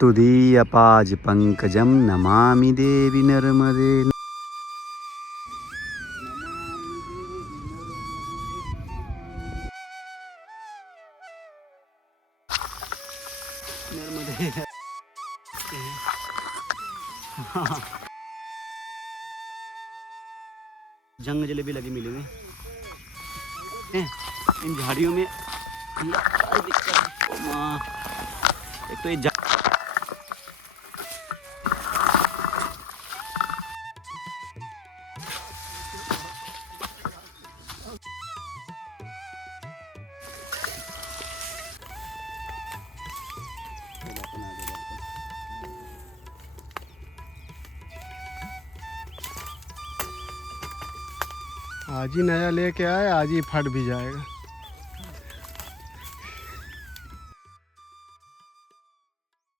तुदीयपाज पंकजम नमामि देवी नर्मदे। नर्मदे जंग जलेबी लगी मिली हुई हैं इन झाड़ियों में। दिक्कत है माँ, एक तो ये आज ही नया लेके आए, आज ही फट भी जाएगा।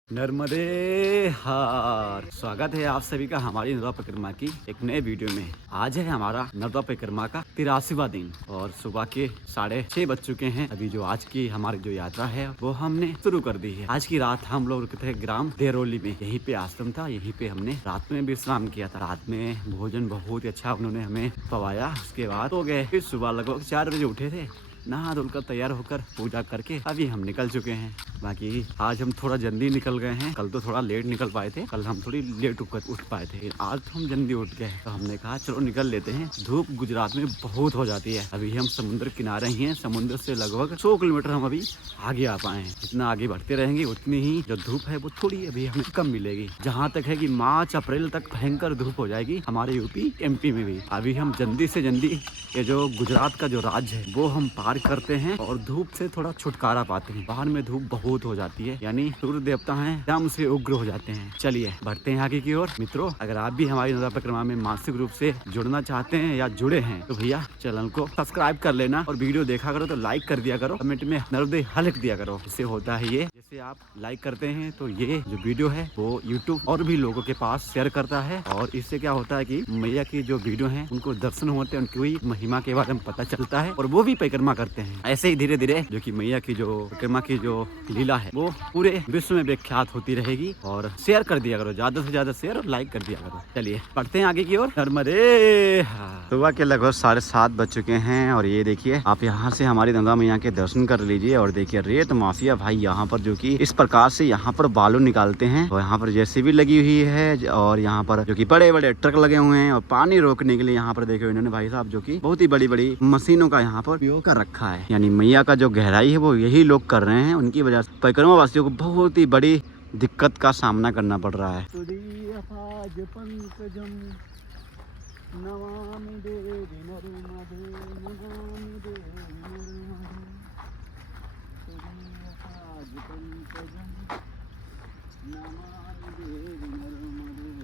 नर्मदे हार। स्वागत है आप सभी का हमारी नर्मदा परिक्रमा की एक नए वीडियो में। आज है हमारा नर्मदा परिक्रमा का 83वां दिन और सुबह के 6:30 बज चुके हैं। अभी जो आज की हमारी जो यात्रा है वो हमने शुरू कर दी है। आज की रात हम लोग रुके थे ग्राम देरोली में, यहीं पे आश्रम था, यहीं पे हमने रात में विश्राम किया था। रात में भोजन बहुत ही अच्छा उन्होंने हमें पवाया। उसके बाद हो गए, फिर सुबह लगभग 4 बजे उठे थे, नहा धुलकर तैयार होकर पूजा करके अभी हम निकल चुके हैं। बाकी आज हम थोड़ा जल्दी निकल गए हैं, कल तो थोड़ा लेट निकल पाए थे, कल हम थोड़ी लेट उठ पाए थे, आज तो हम जल्दी उठ गए। तो हमने कहा चलो निकल लेते हैं। धूप गुजरात में बहुत हो जाती है। अभी हम समुद्र किनारे ही हैं, समुद्र से लगभग 100 किलोमीटर हम अभी आगे आ पाए हैं। जितना आगे बढ़ते रहेंगे उतनी ही जो धूप है वो थोड़ी अभी हमें कम मिलेगी। जहाँ तक है कि मार्च अप्रैल तक भयंकर धूप हो जाएगी हमारे यूपी एमपी में भी। अभी हम जल्दी से जल्दी ये जो गुजरात का जो राज्य है वो हम पार करते हैं और धूप से थोड़ा छुटकारा पाते हैं। बाहर में धूप बहुत हो जाती है, यानी सूर्य देवता हैं एकदम से उग्र हो जाते हैं। चलिए बढ़ते हैं आगे की ओर। मित्रों, अगर आप भी हमारी नर्मदा परिक्रमा में मानसिक रूप से जुड़ना चाहते हैं या जुड़े हैं तो भैया चैनल को सब्सक्राइब कर लेना और वीडियो देखा करो तो लाइक कर दिया करो, कमेंट में नर्मदे हर लिख दिया करो। इससे होता है ये, जैसे आप लाइक करते हैं तो ये जो वीडियो है वो यूट्यूब और भी लोगों के पास शेयर करता है और इससे क्या होता है कि मैया की जो वीडियो है उनको दर्शन होते हैं, उनकी महिमा के बारे में पता चलता है और वो भी परिक्रमा करते हैं। ऐसे ही धीरे धीरे जो कि मैया की जो परिक्रमा की जो लीला है वो पूरे विश्व में विख्यात होती रहेगी। और शेयर कर दिया करो, ज्यादा से ज्यादा शेयर और लाइक कर दिया करो। चलिए बढ़ते हैं आगे की ओर। नर्मदे। सुबह के लगभग 7:30 बज चुके हैं और ये देखिए आप यहाँ से हमारी गंगा मैया के दर्शन कर लीजिए। और देखिए रेत माफिया भाई यहाँ पर जो कि इस प्रकार से यहाँ पर बालू निकालते हैं और यहाँ पर जेसीबी लगी हुई है और यहाँ पर जो कि बड़े बड़े ट्रक लगे हुए हैं और पानी रोकने के लिए यहाँ पर देखे इन्होंने भाई साहब जो कि बहुत ही बड़ी बड़ी मशीनों का यहाँ पर उपयोग कर रखा है। यानी मैया का जो गहराई है वो यही लोग कर रहे हैं, उनकी वजह से परिक्रमा वासियों को बहुत ही बड़ी दिक्कत का सामना करना पड़ रहा है।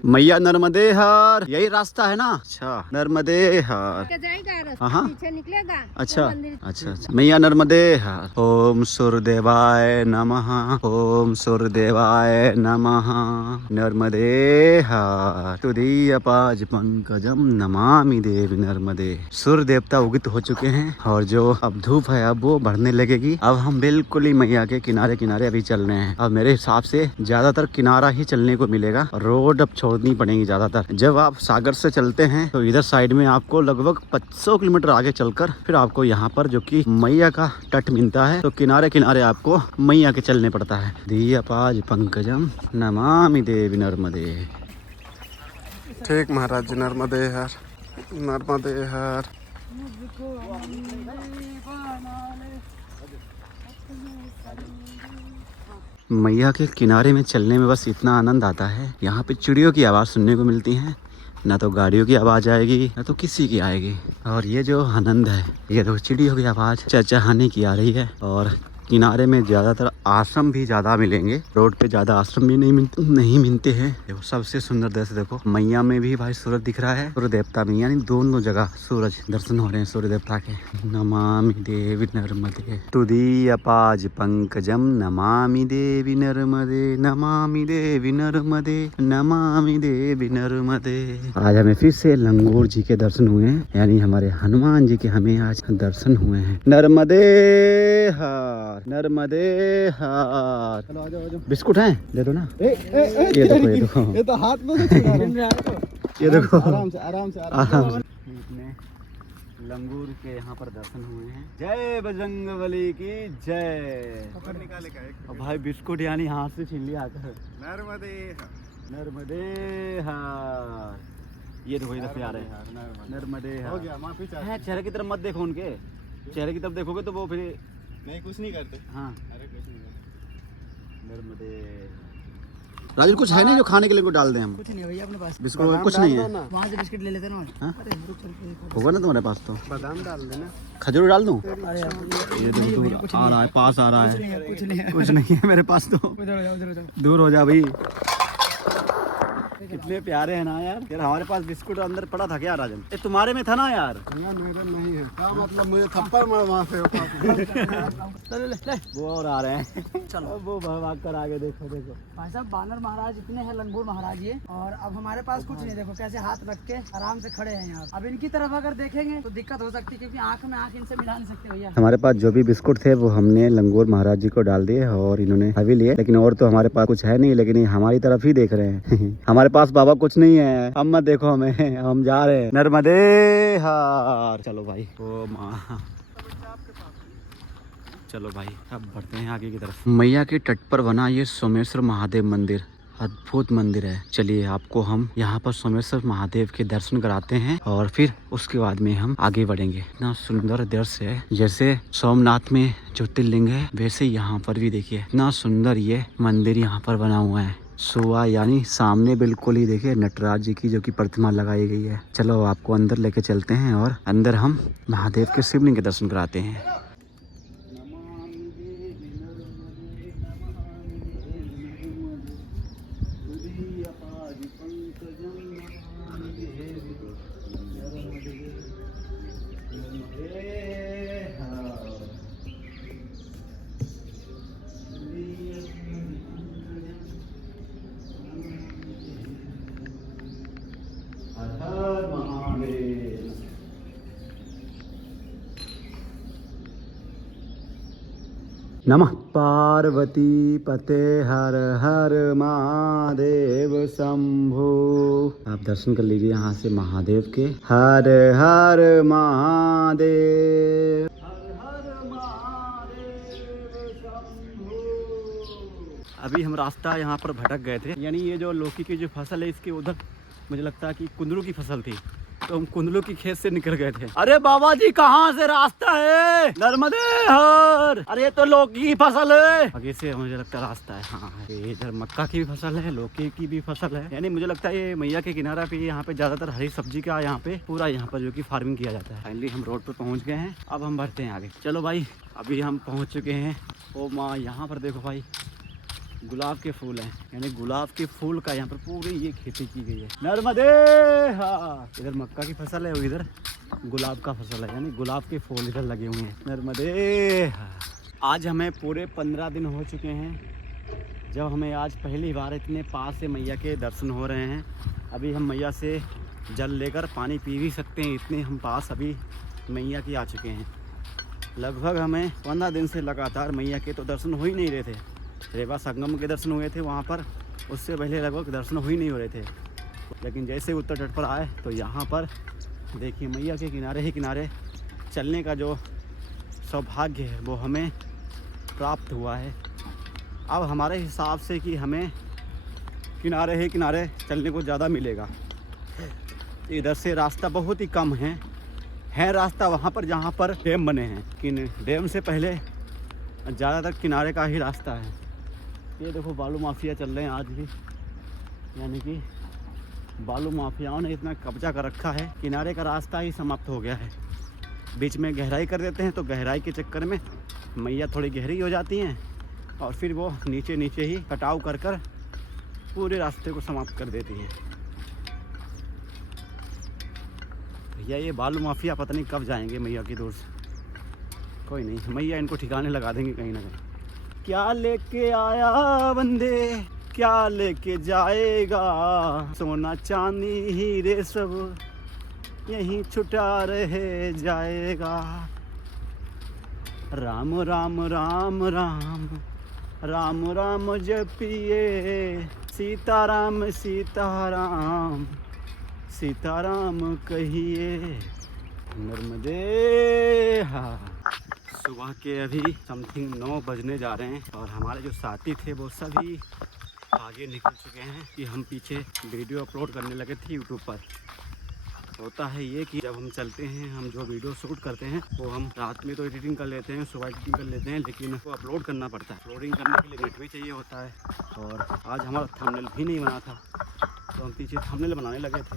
मैया नर्मदे हर, यही रास्ता है ना? अच्छा नर्मदे हर हाँ पीछे निकलेगा। अच्छा अच्छा। मैया नर्मदे हर। ओम सूर्यदेवाय नमः, ओम सूर्यदेवाय नमः। नर्मदे हर तुदीयपाज पंकजम नमामि देवी नर्मदे। सूर्य देवता उदित हो चुके हैं और जो अब धूप है अब वो बढ़ने लगेगी। अब हम बिल्कुल ही मैया के किनारे किनारे अभी चल रहे हैं। अब मेरे हिसाब से ज्यादातर किनारा ही चलने को मिलेगा, रोड अब छोड़नी पड़ेगी ज्यादातर। जब आप सागर से चलते हैं तो इधर साइड में आपको लगभग 500 किलोमीटर आगे चलकर फिर आपको यहाँ पर जो कि मैया का तट मिलता है, तो किनारे किनारे आपको मैया के चलने पड़ता है। दीयपाज पंकजम नमामि देवी नर्मदे। ठीक महाराज जी, नर्मदे हर, नर्मदे हर। मैया के किनारे में चलने में बस इतना आनंद आता है, यहाँ पे चिड़ियों की आवाज़ सुनने को मिलती है, ना तो गाड़ियों की आवाज़ आएगी ना तो किसी की आएगी। और ये जो आनंद है, ये तो चिड़ियों की आवाज़ चहचहाने की आ रही है। और किनारे में ज़्यादातर आश्रम भी ज़्यादा मिलेंगे, रोड पे ज़्यादा आश्रम भी नहीं मिलते हैं। देखो सबसे सुंदर दृश्य देखो, मैया में भी भाई सूरज दिख रहा है, सूर्य देवता में, यानी दोनों जगह सूरज दर्शन हो रहे हैं सूर्य देवता के। नमामि देवी नर्मदे तुदीयपाज पंकजम नमामि देवी नर्मदे, नमामि देवी नर्मदे, नमामि देवी नर्मदे। आज हमें फिर से लंगोर जी के दर्शन हुए हैं, यानी हमारे हनुमान जी के हमें आज दर्शन हुए हैं। नर्मदे हर। हार, नर्मदे हार। चलो आ जाओ। बिस्कुट हैं, दे दो ना। ये देखो ये तो हाथ में से छुड़ा रहा हूं। ये देखो। आराम से आराम से आराम से। इतने लंगूर के यहाँ पर दर्शन हुए हैं। जय बजरंगबली की जय। निकाले का एक और भाई बिस्कुट यानी हाथ से छीन लिया आकर। नर्मदे नर्मदे हार। ये देखो इधर से आ रहे हैं, नर्मदे हो हार। गया माफी चाहते है, चेहरे की तरफ मत देखो उनके, चेहरे की तरफ देखोगे तो वो फिर नहीं कुछ नहीं करते। हाँ। अरे कुछ नहीं करते। नर्मदे। राजू कुछ है नहीं जो खाने के लिए को डाल दें हम? कुछ नहीं भैया अपने पास, बिस्कुट कुछ नहीं है? वहाँ से बिस्किट ले लेते ना। हाँ? अरे रुक चल के देखो। होगा ना तुम्हारे पास तो? बादाम डाल देना। खजूर डाल दूं? अरे यार, ये देखो दूर आ रहा है, पास आ रहा है। कुछ नहीं है। कुछ नहीं है मेरे पास तो। उधर हो जाओ, उधर हो जाओ। दूर हो जा भाई। कितने प्यारे हैं ना यार। यार हमारे पास बिस्कुट अंदर पड़ा था क्या राजन? ये तुम्हारे में था ना यार? यार मेरा नहीं है। क्या मतलब मुझे थप्पड़ मार वहाँ से चलो ले। वो और आ रहे हैं। चलो वो भाग कर आगे देखो देखो। भाई साहब बानर महाराज इतने हैं, लंगूर महाराज ये, और अब हमारे पास कुछ नहीं। देखो कैसे हाथ रख के आराम से खड़े हैं यहाँ। अब इनकी तरफ अगर देखेंगे तो दिक्कत हो सकती है, क्योंकि आंख में आंख इनसे मिला नहीं सकते भैया। हमारे पास जो भी बिस्कुट थे वो हमने लंगूर महाराज जी को डाल दिए और इन्होंने अभी लिए, लेकिन और तो हमारे पास कुछ है नहीं। लेकिन ये हमारी तरफ ही देख रहे हैं। हमारे पास बाबा कुछ नहीं है। अब मत देखो हमें, हम जा रहे हैं नर्मदे हार। चलो भाई ओ माँ, चलो भाई अब बढ़ते हैं आगे की तरफ। मैया के तट पर बना ये सोमेश्वर महादेव मंदिर अद्भुत मंदिर है। चलिए आपको हम यहाँ पर सोमेश्वर महादेव के दर्शन कराते हैं और फिर उसके बाद में हम आगे बढ़ेंगे। इतना सुंदर दृश्य है, जैसे सोमनाथ में ज्योतिर्लिंग है वैसे यहाँ पर भी देखिए इतना सुंदर ये मंदिर यहाँ पर बना हुआ है। सुबह यानी सामने बिल्कुल ही देखिए नटराज जी की जो की प्रतिमा लगाई गई है। चलो आपको अंदर लेके चलते हैं और अंदर हम महादेव के शिवलिंग के दर्शन कराते हैं। नमः पार्वती पते हर हर महादेव शंभो। आप दर्शन कर लीजिए यहाँ से महादेव के। हर हर महादेव, हर हर महादेव शंभो। अभी हम रास्ता यहाँ पर भटक गए थे, यानी ये जो लौकी की जो फसल है इसके उधर मुझे लगता है कि कुंदरू की फसल थी, तो हम कुंदरू की खेत से निकल गए थे। अरे बाबा जी कहाँ से रास्ता है? नर्मदे हर। अरे तो लौकी की फसल है आगे से, मुझे लगता है रास्ता है। हाँ है, इधर मक्का की भी फसल है, लौकी की भी फसल है। यानी मुझे लगता है ये मैया के किनारा पे यहाँ पे ज्यादातर हरी सब्जी का यहाँ पे पूरा यहाँ पर जो की फार्मिंग किया जाता है। फाइनली हम रोड पर पहुँच गए हैं, अब हम बढ़ते हैं आगे। चलो भाई अभी हम पहुँच चुके हैं। ओ माँ यहाँ पर देखो भाई गुलाब के फूल हैं, यानी गुलाब के फूल का यहाँ पर पूरी ये खेती की गई है। नर्मदे हाँ, इधर मक्का की फसल है और इधर गुलाब का फसल है, यानी गुलाब के फूल इधर लगे हुए हैं। नर्मदे हाँ। आज हमें पूरे 15 दिन हो चुके हैं जब हमें आज पहली बार इतने पास से मैया के दर्शन हो रहे हैं। अभी हम मैया से जल लेकर पानी पी भी सकते हैं, इतने हम पास अभी मैया की आ चुके हैं। लगभग हमें 15 दिन से लगातार मैया के तो दर्शन हो ही नहीं रहे थे। रेवा संगम के दर्शन हुए थे वहाँ पर, उससे पहले लगभग दर्शन हो ही नहीं हो रहे थे। लेकिन जैसे उत्तर तट पर आए तो यहाँ पर देखिए मैया के किनारे ही किनारे चलने का जो सौभाग्य है वो हमें प्राप्त हुआ है। अब हमारे हिसाब से कि हमें किनारे ही किनारे चलने को ज़्यादा मिलेगा। इधर से रास्ता बहुत ही कम है रास्ता वहाँ पर जहाँ पर डैम बने हैं, लेकिन डैम से पहले ज़्यादातर किनारे का ही रास्ता है। ये देखो बालू माफिया चल रहे हैं आज भी, यानी कि बालू माफियाओं ने इतना कब्जा कर रखा है, किनारे का रास्ता ही समाप्त हो गया है। बीच में गहराई कर देते हैं तो गहराई के चक्कर में मैया थोड़ी गहरी हो जाती हैं और फिर वो नीचे नीचे ही कटाव कर कर पूरे रास्ते को समाप्त कर देती हैं। भैया ये बालू माफिया पता नहीं कब जाएंगे मैया की दूर से। कोई नहीं, मैया इनको ठिकाने लगा देंगे कहीं ना कहीं। क्या लेके आया बंदे क्या लेके जाएगा, सोना चांदी हीरे सब यहीं छुटा रह जाएगा। राम राम राम राम राम राम जपिए सीताराम सीताराम सीताराम कहिए नर्मदे। हाँ, सुबह के अभी समथिंग 9 बजने जा रहे हैं और हमारे जो साथी थे वो सभी आगे निकल चुके हैं कि हम पीछे वीडियो अपलोड करने लगे थे यूट्यूब पर। होता है ये कि जब हम चलते हैं, हम जो वीडियो शूट करते हैं वो हम रात में तो एडिटिंग कर लेते हैं, सुबह एडिटिंग कर लेते हैं, लेकिन वो अपलोड करना पड़ता है। अपलोडिंग करने के लिए नेट भी चाहिए होता है और आज हमारा थंबनेल भी नहीं बना था तो हम पीछे थंबनेल बनाने लगे थे।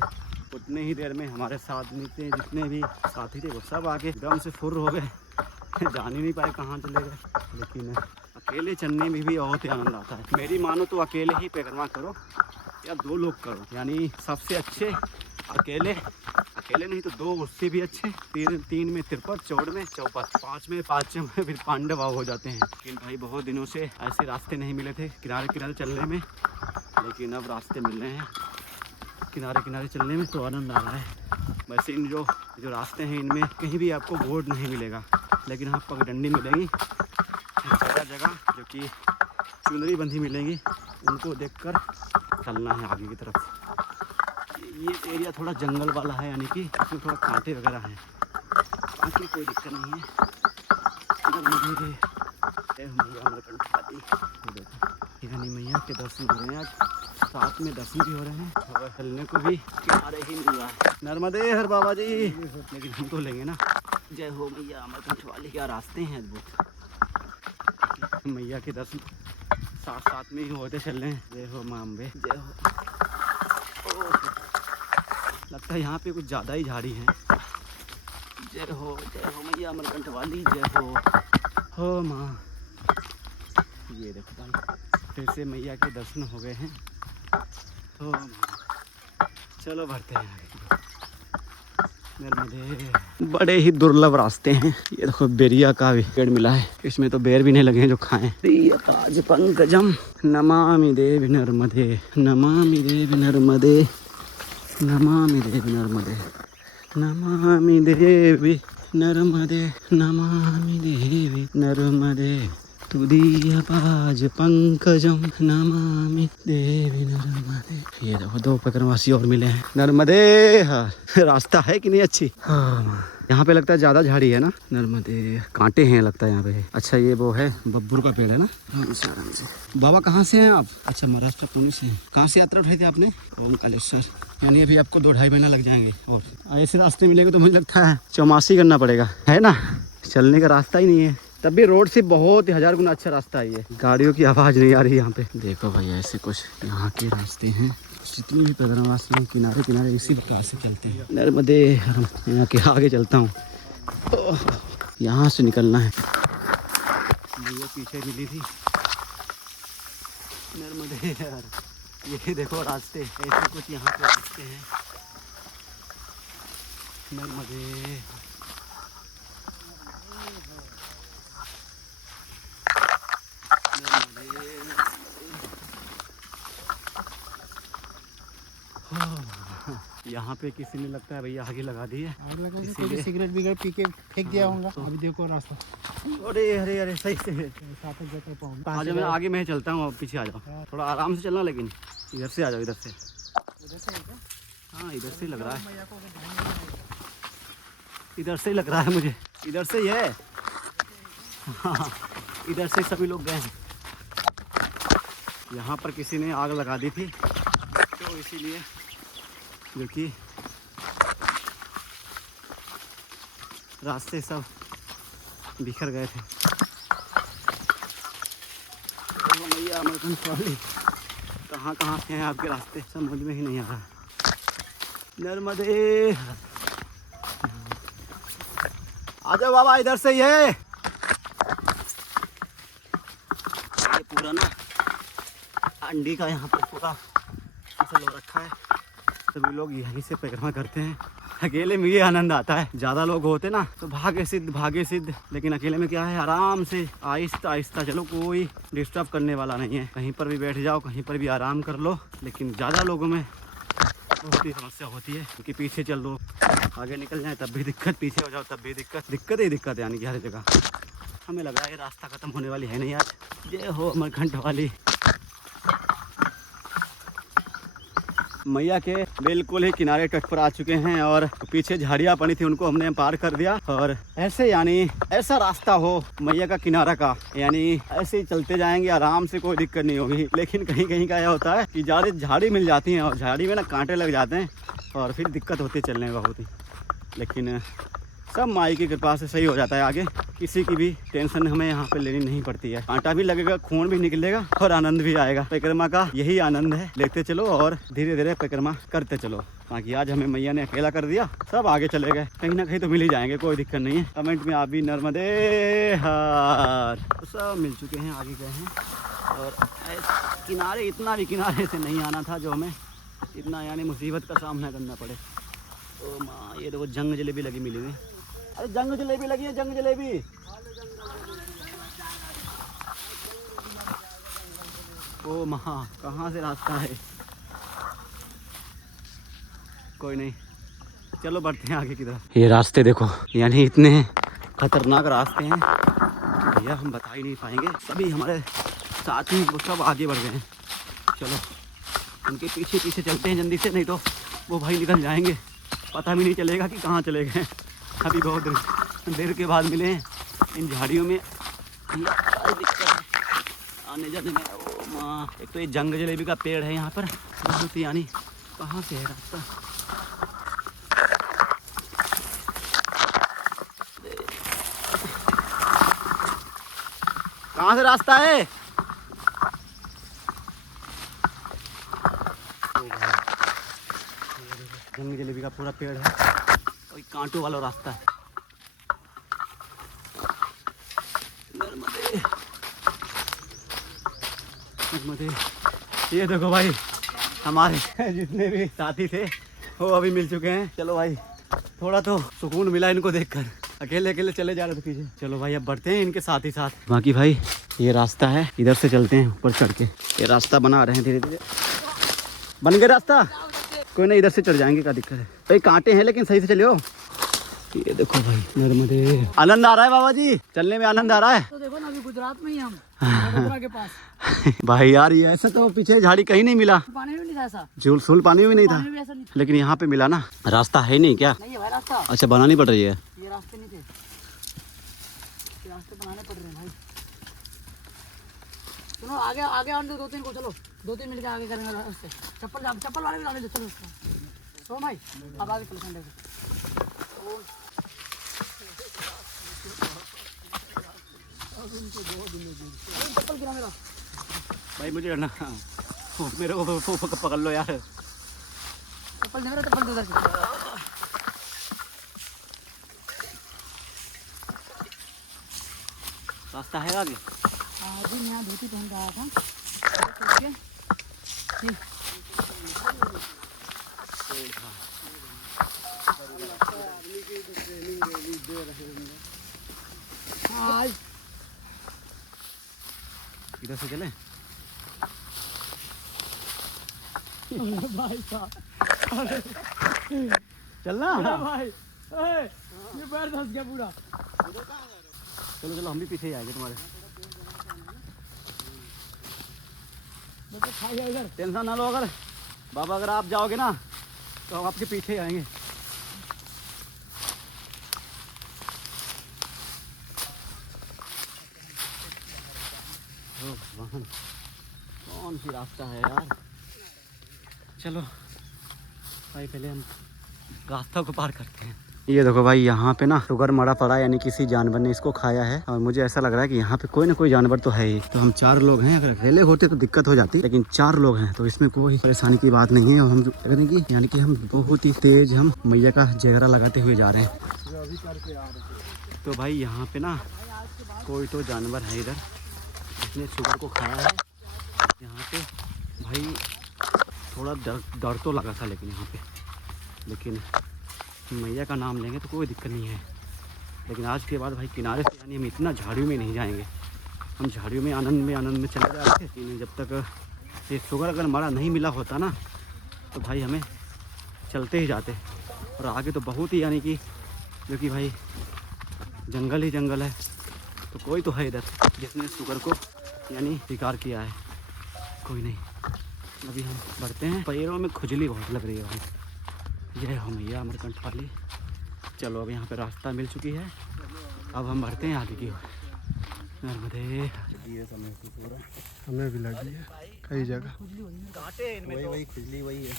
उतने ही देर में हमारे साथ में जितने भी साथी थे वो सब आके एकदम से फुर्र हो गए, जान ही नहीं पाए कहाँ चले गए। लेकिन अकेले चलने में भी बहुत ही आनंद आता है। मेरी मानो तो अकेले ही परिक्रमा करो या 2 लोग करो, यानी सबसे अच्छे अकेले नहीं तो 2 उससे भी अच्छे, 3 में तिरपत, 4 में चौपट, 5 में फिर पांडव हो जाते हैं। लेकिन भाई बहुत दिनों से ऐसे रास्ते नहीं मिले थे किनारे किनारे चलने में, लेकिन अब रास्ते मिल रहे हैं किनारे किनारे चलने में तो आनंद आ रहा है। वैसे इन जो रास्ते हैं इनमें कहीं भी आपको बोर्ड नहीं मिलेगा, लेकिन हाँ पगडंडी मिलेगी जगह जगह, जो कि चुनरी बंधी मिलेंगी, उनको देखकर चलना है आगे की तरफ। ये एरिया थोड़ा जंगल वाला है, यानी कि इसमें थोड़ा कांटे वगैरह हैं, बाकी कोई दिक्कत नहीं है। यानी मैया के दर्शन हो रहे हैं आज, साथ में दर्शन भी हो रहे हैं और चलने को भी किनारे ही मिल रहा है। नर्मदे हर बाबा जी, लेकिन हम तो लेंगे ना। जय हो मैया अमरकंठ वाली, क्या रास्ते हैं अद्भुत। मैया के दर्शन साथ में ही होते चल रहे हैं। जय हो माँ अम्बे, जय हो। लगता है यहाँ पे कुछ ज़्यादा ही झाड़ी है। जय हो मैया अमरकंठ वाली, जय हो माँ। ये देखो भाई फिर से मैया के दर्शन हो गए हैं। हो माँ, चलो बढ़ते हैं आगे। नर्मदे। बड़े ही दुर्लभ रास्ते हैं। ये देखो बेरिया का भी पेड़ मिला है, इसमें तो बेर भी नहीं लगे हैं जो खाएं। प्रियकाज पंकजम नमामि देवी नर्मदे, नमामि देवी नर्मदे, नमामि देवी नर्मदे, नमामि देवी नर्मदे, नमामि देवी नर्मदे, तुदीय पाज पंकजम नमामि देवी नर्मदे। ये देखो 2 परिक्रमावासी और मिले हैं। नर्मदे। हाँ, रास्ता है कि नहीं अच्छी। हाँ, यहाँ पे लगता है ज़्यादा झाड़ी है ना। नर्मदे, कांटे हैं लगता है यहाँ पे। अच्छा ये वो है बब्बूर का पेड़ है ना। आराम से। बाबा कहाँ से हैं आप? अच्छा महाराष्ट्र पुणे से हैं। कहाँ से यात्रा उठाई थी आपने? ओमकारेश्वर। यानी अभी आपको 2-2.5 महीना लग जाएंगे और ऐसे रास्ते मिलेंगे तो मुझे लगता है चौमासी करना पड़ेगा, है ना। चलने का रास्ता ही नहीं है, तब भी रोड से बहुत 1000 गुना अच्छा रास्ता है। ये गाड़ियों की आवाज़ नहीं आ रही यहाँ पे। देखो भाई ऐसे कुछ यहाँ के रास्ते हैं, जितनी भी परिक्रमावासी हैं किनारे किनारे इसी प्रकार से चलते हैं। नर्मदे यहाँ के आगे चलता हूँ, यहाँ से निकलना है। ये पीछे मिली थी नर्मदे यार। ये देखो रास्ते ऐसे कुछ यहाँ पे रास्ते हैं। नर्मदे। यहाँ पे किसी ने लगता है भैया आगे लगा दी है, कोई सिगरेट बिगरेट पी के फेंक दिया होगा। अभी देखो रास्ता। अरे सही से आ जाओ। मैं आगे मैं चलता हूँ, पीछे आ जाओ। थोड़ा आराम से चलना, लेकिन इधर से आ जाओ। इधर से हाँ, इधर से लग रहा है, इधर से लग रहा है मुझे। इधर से ही है। हाँ, इधर से सभी लोग गए हैं। यहाँ पर किसी ने आग लगा दी थी तो इसीलिए, जो कि रास्ते सब बिखर गए थे। भैया अमरकंठ वाली, कहाँ से हैं आपके रास्ते, समझ में ही नहीं आ रहा। नर्मदे। आ जाओ बाबा, इधर से ही है। ये पूरा ना अंडी का यहाँ पर पूरा फसल हो रखा है। सभी लोग यहीं से परिक्रमा करते हैं। अकेले में ये आनंद आता है, ज़्यादा लोग होते ना तो भाग्य सिद्ध, लेकिन अकेले में क्या है, आराम से आहिस्ता आहिस्ता चलो, कोई डिस्टर्ब करने वाला नहीं है। कहीं पर भी बैठ जाओ, कहीं पर भी आराम कर लो। लेकिन ज़्यादा लोगों में बहुत ही समस्या होती है, क्योंकि पीछे चल दो, आगे निकल जाए तब भी दिक्कत, पीछे हो जाओ तब भी दिक्कत ही दिक्कत, यानी कि हर जगह। हमें लग रहा है ये रास्ता ख़त्म होने वाली है नहीं आज। जय हो अमरकंटक वाली मैया के बिल्कुल ही किनारे तट पर आ चुके हैं और पीछे झाड़ियाँ पड़ी थी उनको हमने पार कर दिया। और ऐसे यानी ऐसा रास्ता हो मैया का किनारा का, यानी ऐसे ही चलते जाएंगे आराम से, कोई दिक्कत नहीं होगी। लेकिन कहीं कहीं का यह होता है कि ज़्यादा झाड़ी मिल जाती हैं और झाड़ी में ना कांटे लग जाते हैं और फिर दिक्कत होती है चलने में बहुत ही। लेकिन सब माई की कृपा से सही हो जाता है आगे, किसी की भी टेंशन हमें यहाँ पे लेनी नहीं पड़ती है। कांटा भी लगेगा, खून भी निकलेगा और आनंद भी आएगा। परिक्रमा का यही आनंद है, लेते चलो और धीरे धीरे परिक्रमा करते चलो। बाकी आज हमें मैया ने अकेला कर दिया, सब आगे चले गए, कहीं ना कहीं तो मिल ही जाएंगे, कोई दिक्कत नहीं है। कमेंट में आप भी नर्मदे हर, तो सब मिल चुके हैं, आगे गए हैं। और किनारे इतना भी किनारे से नहीं आना था जो हमें इतना यानी मुसीबत का सामना करना पड़े। ओ माँ, ये देखो जंग जलेबी लगी मिली हुई। अरे जंग जलेबी लगी है, जंग जलेबी। ओ माँ, कहाँ से रास्ता है? कोई नहीं, चलो बढ़ते हैं आगे की तरफ। ये रास्ते देखो, यानी इतने खतरनाक रास्ते हैं भैया, हम बता ही नहीं पाएंगे। सभी हमारे साथी वो सब आगे बढ़ गए हैं। चलो उनके पीछे पीछे चलते हैं जल्दी से, नहीं तो वो भाई निकल जाएंगे, पता भी नहीं चलेगा कि कहाँ चले गए। अभी बहुत देर के बाद मिले हैं इन झाड़ियों में, दिक्कत है आने जाने में। ओ माँ, एक तो ये जंग जलेबी का पेड़ है यहाँ पर बहुत, यानी कहाँ से है रास्ता? कहाँ से रास्ता है? जंग जलेबी का पूरा पेड़ है, कोई कांटों वाला रास्ता है। नर्मदे नर्मदे। ये देखो भाई, हमारे जितने भी साथी थे वो अभी मिल चुके हैं। चलो भाई, थोड़ा तो सुकून मिला इनको देखकर, अकेले अकेले चले जा रहे थे पीछे। चलो भाई अब बढ़ते हैं इनके साथ ही साथ। बाकी भाई ये रास्ता है, इधर से चलते हैं ऊपर चढ़ के। ये रास्ता बना रहे हैं धीरे धीरे, बन गया रास्ता। कोई नहीं, इधर से चढ़ जाएंगे, क्या दिक्कत है भाई? कांटे हैं लेकिन सही से चलियो। ये देखो भाई नर्मदे, आनंद आ रहा है बाबा जी, चलने में आनंद आ रहा है। तो देखो ना, अभी गुजरात में ही हम वडोदरा के पास। भाई यार ये ऐसा तो पीछे झाड़ी कहीं नहीं मिला, पानी भी नहीं था ऐसा, झूल सूल पानी भी नहीं था, पानी भी ऐसा नहीं था। लेकिन यहाँ पे मिला ना। रास्ता है नहीं क्या? नहीं है भाई रास्ता, अच्छा बनानी पड़ रही है। ये रास्ते नहीं थे, ये रास्ते बनाने पड़ रहे हैं भाई। सुनो आगे आगे आने दो, 2-3 को, चलो 2-3 मिनट के आगे करेंगे रास्ते। चप्पल वाले भी लाने दो, चलो तो भाई अब आगे चलो संडे को। चप्पल गिरा मेरा भाई, मुझे ना मेरे को पकड़ लो यार। चप्पल दे, मेरा चप्पल दे उधर से। रास्ता है आगे? आज ही यहाँ धोती पहन रहा था, ठीक। आज इधर से चले भाई साहब, चलना भाई ये पैर धंस गया पूरा। चलो चलो, हम भी पीछे ही आएंगे तुम्हारे। इधर टेंशन ना लो, अगर बाबा अगर आप जाओगे ना तो हम आपके पीछे ही आएंगे। भगवान, कौन सी रास्ता है यार? चलो भाई पहले हम रास्ता को पार करते हैं। ये देखो भाई, यहाँ पे ना शुगर मरा पड़ा, यानी किसी जानवर ने इसको खाया है। और मुझे ऐसा लग रहा है कि यहाँ पे कोई ना कोई जानवर तो है ही। तो हम 4 लोग हैं, अगर अकेले होते तो दिक्कत हो जाती, लेकिन 4 लोग हैं तो इसमें कोई परेशानी की बात नहीं है। और हम जो करें कि यानी कि हम बहुत ही तेज हम मैया का जगरा लगाते हुए जा रहे हैं। तो भाई यहाँ पे ना कोई तो जानवर है इधर, जिसने शुगर को खाया है। यहाँ पे भाई थोड़ा डर तो लगा था, लेकिन यहाँ पे लेकिन मैया का नाम लेंगे तो कोई दिक्कत नहीं है। लेकिन आज के बाद भाई किनारे से यानी हम इतना झाड़ियों में नहीं जाएंगे। हम झाड़ियों में आनंद में चले जा रहे थे, लेकिन जब तक ये शुगर अगर मरा नहीं मिला होता ना तो भाई हमें चलते ही जाते। और आगे तो बहुत ही यानी कि जो कि भाई जंगल ही जंगल है, तो कोई तो है इधर जिसने शुगर को यानी स्वीकार किया है। कोई नहीं, अभी हम बढ़ते हैं। पैरों में खुजली बहुत लग रही है भाई। जय हो मैया अमरकंठ वाली। चलो अब यहाँ पे रास्ता मिल चुकी है, अब हम बढ़ते हैं आगे की ओर। नर्मदे। हमें भी लगी है कई जगह। वही खुजली वही है।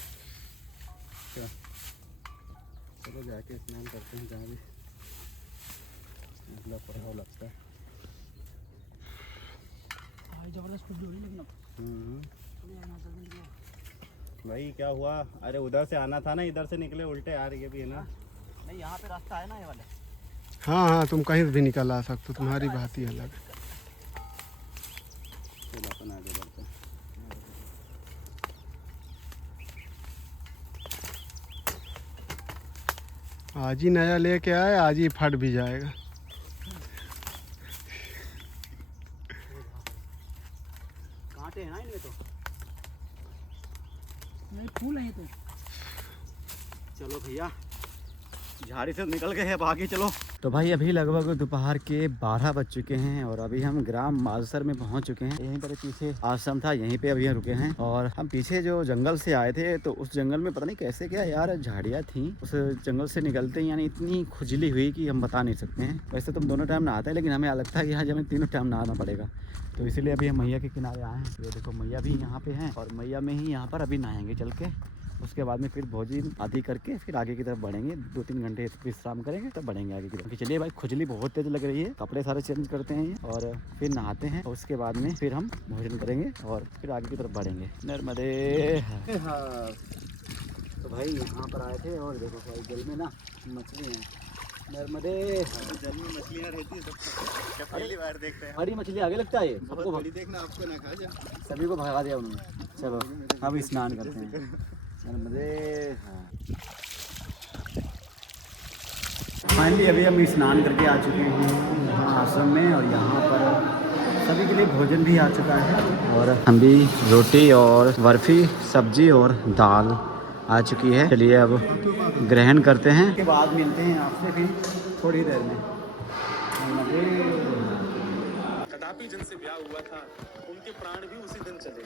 चलो जाके स्नान करते हैं जहाँ भी प्रभाव लगता है। जबरदस्त खुजली हो रही लेकिन भाई क्या हुआ? अरे उधर से आना था ना, इधर से निकले उल्टे आ रही है भी है ना। नहीं यहाँ पे रास्ता है ना ये वाले। हाँ हाँ, तुम कहीं भी निकल आ सकते हो, तुम्हारी बात ही अलग है। चलो अपन आगे बढ़ते हैं। आज ही नया लेके आए, आज ही फट भी जाएगा। कांटे हैं ना इनमें तो। नहीं फूल है तो। चलो भैया झाड़ी से निकल गए हैं, अब आगे चलो। तो भाई अभी लगभग दोपहर के 12 बज चुके हैं और अभी हम ग्राम मालसर में पहुंच चुके हैं। यहीं पर पीछे आश्रम था, यहीं पे अभी रुके हैं। और हम पीछे जो जंगल से आए थे तो उस जंगल में पता नहीं कैसे क्या यार झाड़ियाँ थी। उस जंगल से निकलते ही यानी इतनी खुजली हुई कि हम बता नहीं सकते हैं। वैसे तो हम दोनों टाइम नहाते हैं, लेकिन हमें लगता है कि यहाँ हमें तीनों टाइम नहाना पड़ेगा। तो इसीलिए अभी हम मैया के किनारे आए हैं। ये देखो मैया भी यहाँ पे हैं और मैया में ही यहाँ पर अभी नहाएंगे चल के। उसके बाद में फिर भोजन आदि करके फिर आगे की तरफ बढ़ेंगे। 2-3 घंटे विश्राम करेंगे तब बढ़ेंगे आगे की तरफ। चलिए भाई खुजली बहुत तेज लग रही है, कपड़े सारे चेंज करते हैं और फिर नहाते हैं। और उसके बाद में फिर हम भोजन करेंगे और फिर आगे की तरफ बढ़ेंगे। नर्मदे। तो भाई यहाँ पर आए थे और देखो भाई जल में ना मछली है। नर्मदे। जल में मछलियाँ रहती है, पहली बार देखते हैं। बड़ी मछली आगे लगता है, सबको बड़ी देखना, आपको ना खा जा। सभी को भगा दिया उन्होंने। चलो अब स्नान करते हैं। फाइनली अभी हम स्नान करके आ चुके हैं यहाँ आश्रम में और यहाँ पर सभी के लिए भोजन भी आ चुका है। और हम भी रोटी और बर्फ़ी सब्जी और दाल आ चुकी है। चलिए अब ग्रहण करते हैं, उसके बाद मिलते हैं आपसे फिर थोड़ी देर में। कदापि जिनसे ब्याह हुआ था उनके प्राण भी उसी दिन चले।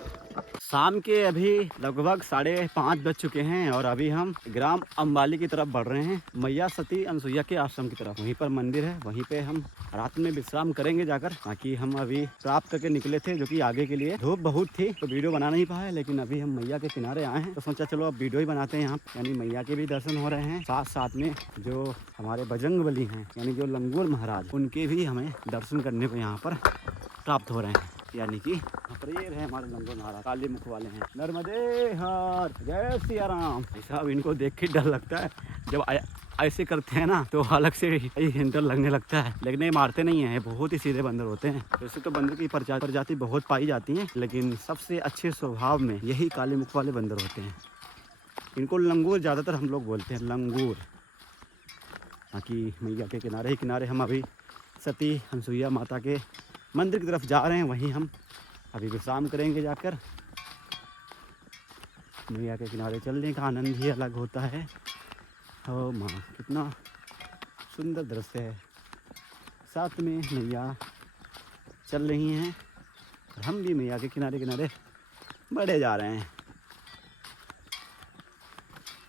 शाम के अभी लगभग 5:30 बज चुके हैं और अभी हम ग्राम अम्बाली की तरफ बढ़ रहे हैं, मैया सती अनसुईया के आश्रम की तरफ। वहीं पर मंदिर है, वहीं पे हम रात में विश्राम करेंगे जाकर। बाकी हम अभी प्राप्त करके निकले थे, जो कि आगे के लिए धूप बहुत थी तो वीडियो बना नहीं पाए। लेकिन अभी हम मैया के किनारे आए हैं तो सोचा चलो अब वीडियो ही बनाते हैं यहाँ। यानी मैया के भी दर्शन हो रहे हैं, साथ साथ में जो हमारे बजरंगबली हैं यानी जो लंगूर महाराज, उनके भी हमें दर्शन करने को यहाँ पर प्राप्त हो रहे हैं। यानी कि ये है हमारे लंगूर महाराज, काली मुख वाले हैं। नर्मदे हर, जय सिया राम। साहब इनको देख के डर लगता है, जब ऐसे करते हैं ना तो अलग से डर लगने लगता है। लेकिन ये मारते नहीं है, बहुत ही सीधे बंदर होते हैं। वैसे तो बंदर की प्रजाति बहुत पाई जाती है, लेकिन सबसे अच्छे स्वभाव में यही काली मुख वाले बंदर होते हैं। इनको लंगूर ज़्यादातर हम लोग बोलते हैं, लंगूर। बाकी मैया के किनारे हम अभी सती अनसुईया माता के मंदिर की तरफ जा रहे हैं। वहीं हम अभी विश्राम करेंगे जाकर। मैया के किनारे चलने का आनंद ही अलग होता है। ओ माँ, कितना सुंदर दृश्य है। साथ में मैया चल रही हैं और हम भी मैया के किनारे बढ़े जा रहे हैं।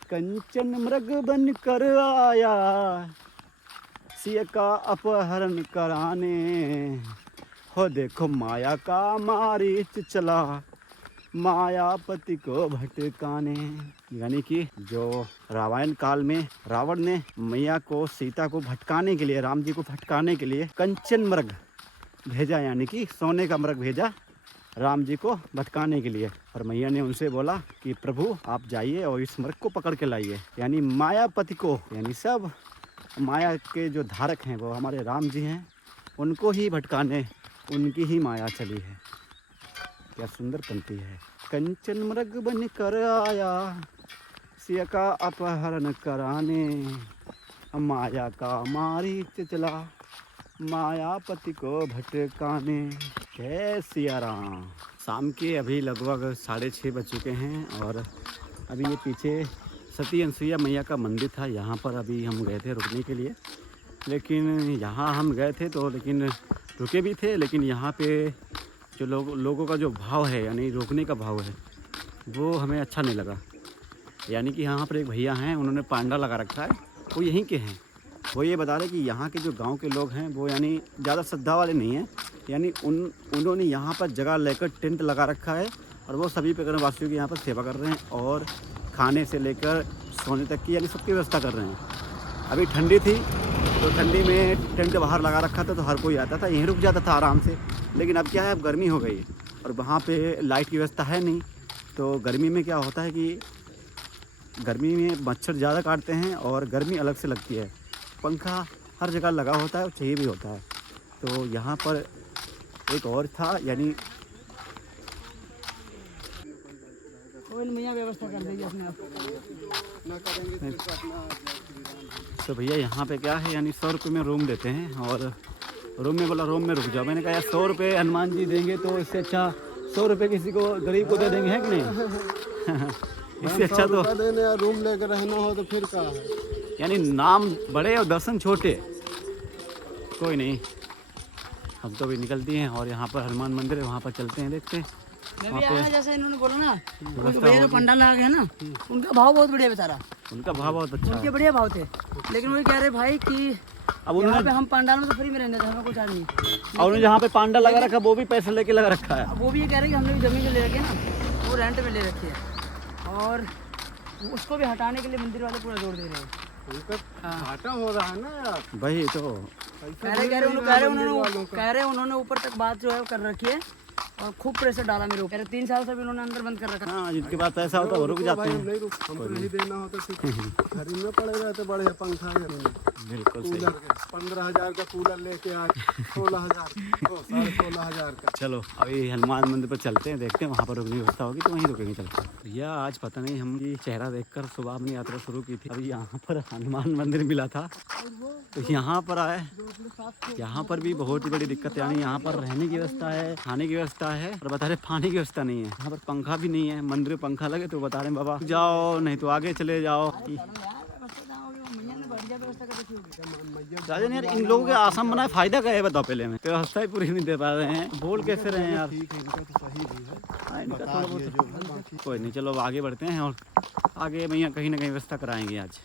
कंचन मृग बन कर आया सिया का अपहरण कराने, हो देखो माया का मारीच चला मायापति को भटकाने। यानी कि जो रामायण काल में रावण ने मैया को, सीता को भटकाने के लिए, राम जी को भटकाने के लिए कंचन मृग भेजा, यानी कि सोने का मृग भेजा राम जी को भटकाने के लिए। और मैया ने उनसे बोला कि प्रभु आप जाइए और इस मृग को पकड़ के लाइए। यानी मायापति को, यानी सब माया के जो धारक हैं वो हमारे राम जी हैं, उनको ही भटकाने उनकी ही माया चली है। क्या सुंदर पंक्ति है। कंचन मृग बन कर आया सिया का अपहरण कराने, माया का मारीच चला मायापति को भटकाने। जय सिया राम। शाम के अभी लगभग 6:30 बज चुके हैं और अभी ये पीछे सती अनसुईया मैया का मंदिर था, यहाँ पर अभी हम गए थे रुकने के लिए। लेकिन यहाँ हम गए थे तो लेकिन रुके भी थे, लेकिन यहाँ पे जो लोगों का जो भाव है, यानी रोकने का भाव है, वो हमें अच्छा नहीं लगा। यानी कि यहाँ पर एक भैया हैं, उन्होंने पांडा लगा रखा है, वो यहीं के हैं। वो ये बता रहे कि यहाँ के जो गांव के लोग हैं वो यानी ज़्यादा श्रद्धा वाले नहीं हैं, यानी उन्होंने यहाँ पर जगह लेकर टेंट लगा रखा है और वो सभी परिवारवासियों की यहाँ पर सेवा कर रहे हैं और खाने से लेकर सोने तक की यानी सबकी व्यवस्था कर रहे हैं। अभी ठंडी थी तो ठंडी में टेंट बाहर लगा रखा था तो हर कोई आता था, यहीं रुक जाता था आराम से। लेकिन अब क्या है, अब गर्मी हो गई है और वहाँ पे लाइट की व्यवस्था है नहीं, तो गर्मी में क्या होता है कि गर्मी में मच्छर ज़्यादा काटते हैं और गर्मी अलग से लगती है। पंखा हर जगह लगा होता है और चाहिए भी होता है। तो यहाँ पर एक और था, यानी कोई भैया व्यवस्था कर दीजिए अपने आप। तो भैया यहाँ पे क्या है, यानी 100 रुपये में रूम देते हैं और रूम में बोला रूम में रुक जाओ। मैंने कहा यार 100 रुपये हनुमान जी देंगे तो इससे अच्छा 100 रुपये किसी को गरीब को दे देंगे, है कि नहीं? इससे अच्छा तो देने रूम लेकर रहना हो तो फिर क्या है, यानी नाम बड़े और दर्शन छोटे। कोई नहीं, हम तो भी निकलती हैं और यहाँ पर हनुमान मंदिर है, वहाँ पर चलते हैं, देखते हैं। मैं भी आया जैसे इन्होंने बोला ना, भैया जो पंडाल लगा के है ना, उनका भाव बहुत बढ़िया बेचारा, उनका भाव बहुत अच्छा उनके है। बढ़िया भाव थे। लेकिन वो कह रहे भाई कि अब यहाँ उन्होंने पे हम पंडाल में तो फ्री में रहने थे, हमें कुछ चार्ज नहीं। और उन्होंने जहाँ पे पांडा लगा रखा वो भी पैसे लेके लगा रखा है। वो भी ये कह रहे हैं कि हमने भी जमीन जो ले रखी है ना, वो रेंट में ले रखी है और उसको भी हटाने के लिए मंदिर वाले पूरा जोर दे रहे हैं। घाटा हो रहा है ना यार। वही तो कह रहे उन्होंने ऊपर तक बात जो है वो कर रखी है और खूब प्रेशर डाला मेरे ऊपर। 3 साल से भी उन्होंने अंदर बंद कर रखा। हाँ, जिनके पास पैसा होता है वो रुक जाते हैं। नहीं रुक, हमको नहीं देना होता खरीदना पड़ेगा तो बढ़िया पंखा बिल्कुल सही। 15,000 का कूलर लेके आ 16,000 16,500 का। चलो अभी हनुमान मंदिर पर चलते हैं, देखते हैं वहाँ पर रुकने की व्यवस्था होगी तो वहीं रुकेंगे। चलते भैया, आज पता नहीं हम ये चेहरा देखकर सुबह अपनी यात्रा शुरू की थी। अभी यहाँ पर हनुमान मंदिर मिला था तो यहाँ पर आए। यहाँ पर भी बहुत ही बड़ी दिक्कत है, यानी यहाँ पर रहने की व्यवस्था है, खाने की व्यवस्था है और बता रहे पानी की व्यवस्था नहीं है। यहाँ पर पंखा भी नहीं है। मंदिर में पंखा लगे तो बता रहे बाबा जाओ, नहीं तो आगे चले जाओ। राजन यार, इन लोगों के आश्रम बनाए फायदा क्या है बताओ पहले में? व्यवस्था ही पूरी नहीं दे पा रहे हैं, बोल कैसे रहे हैं यार? ठीक है, इनका तो सही भी है। हाँ, इनका थोड़ा बहुत कोई नहीं। चलो अब आगे बढ़ते हैं और आगे भैया कहीं ना कहीं व्यवस्था कराएंगे आज।